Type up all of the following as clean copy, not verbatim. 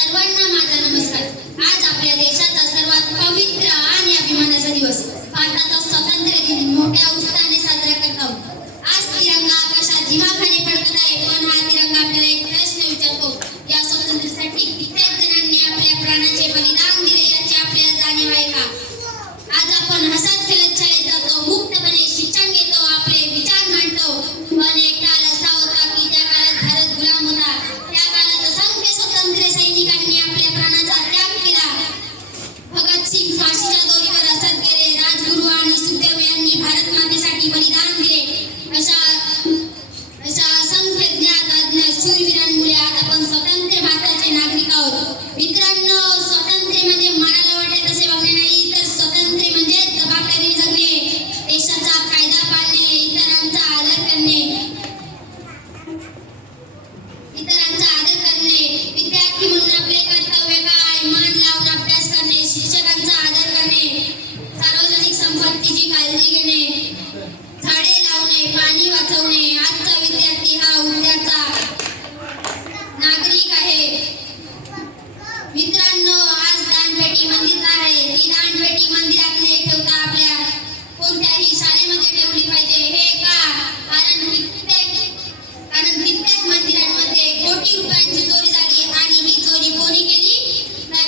सर्वांना माझा नमस्कार। आज आपल्या देशाचा सर्वात पवित्र आणि अभिमानाचा दिवस भारताचा स्वातंत्र्य दिन मोठ्या उत्साहाने साजरा करत आहोत। आज तिरंगा आकाशात दिमाखाने फडकत आहे, पण हा तिरंगा आपल्याला एक प्रश्न विचारतो, या स्वातंत्र्यासाठी कित्येक जणांनी आपल्या प्राणाचे बलिदान दिले याची आपल्याला जाणीव आहे का? आज आपण हसत खेळत शाळेत जातो, मुक्तपणे शिक्षण घेतो, आपले विचार मांडतो, पण एक काळ असा होता की त्या काळात भारत गुलाम होता। त्या काळात असंख्य स्वातंत्र्य सैनिकांनी आपल्या प्राणाचा त्याग केला। भगतसिंग फाशीच्या दोरीवर असत गेले, राजगुरू आणि सुखदेव यांनी भारत मातेसाठी बलिदान दिले। अशा असंख्य ज्ञात अज्ञात शूरवीरांमुळे आज आपण स्वतंत्र भारताचे नागरिक आहोत। मित्रांनो, स्वातंत्र्य म्हणजे मनाला वाटेल तसे वागणे नाही, तर स्वातंत्र्य म्हणजे जबाबदारी जगणे, देशाचा कायदा पाळणे, इतरांचा आदर करणे, विद्यार्थी म्हणून आपले कर्तव्य काय, मन लावून अभ्यास करणे, शिक्षकांचा आदर करणे, सार्वजनिक संपत्तीची काळजी घेणे, झाडे लावणे, पाणी वाचवणे। आजचा विद्यार्थी हा उद्याचा नागरिक आहे। मित्रांनो, आज दानपेटी मंदिरात आहे, ती दानपेटी मंदिरात न ठेवता आपल्या कोणत्याही शाळेमध्ये ठेवली पाहिजे। हे का? कारण कित्येक मंदिरांमध्ये कोटी रुपयांची चोरी झाली, आणि ही चोरी कोणी केली? तर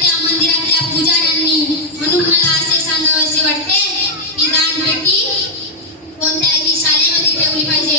त्या मंदिरातल्या पुजाऱ्यांनी। म्हणून मला असे सांगावेसे वाटते की दानपेटी कोणत्याही शाळेमध्ये ठेवली पाहिजे।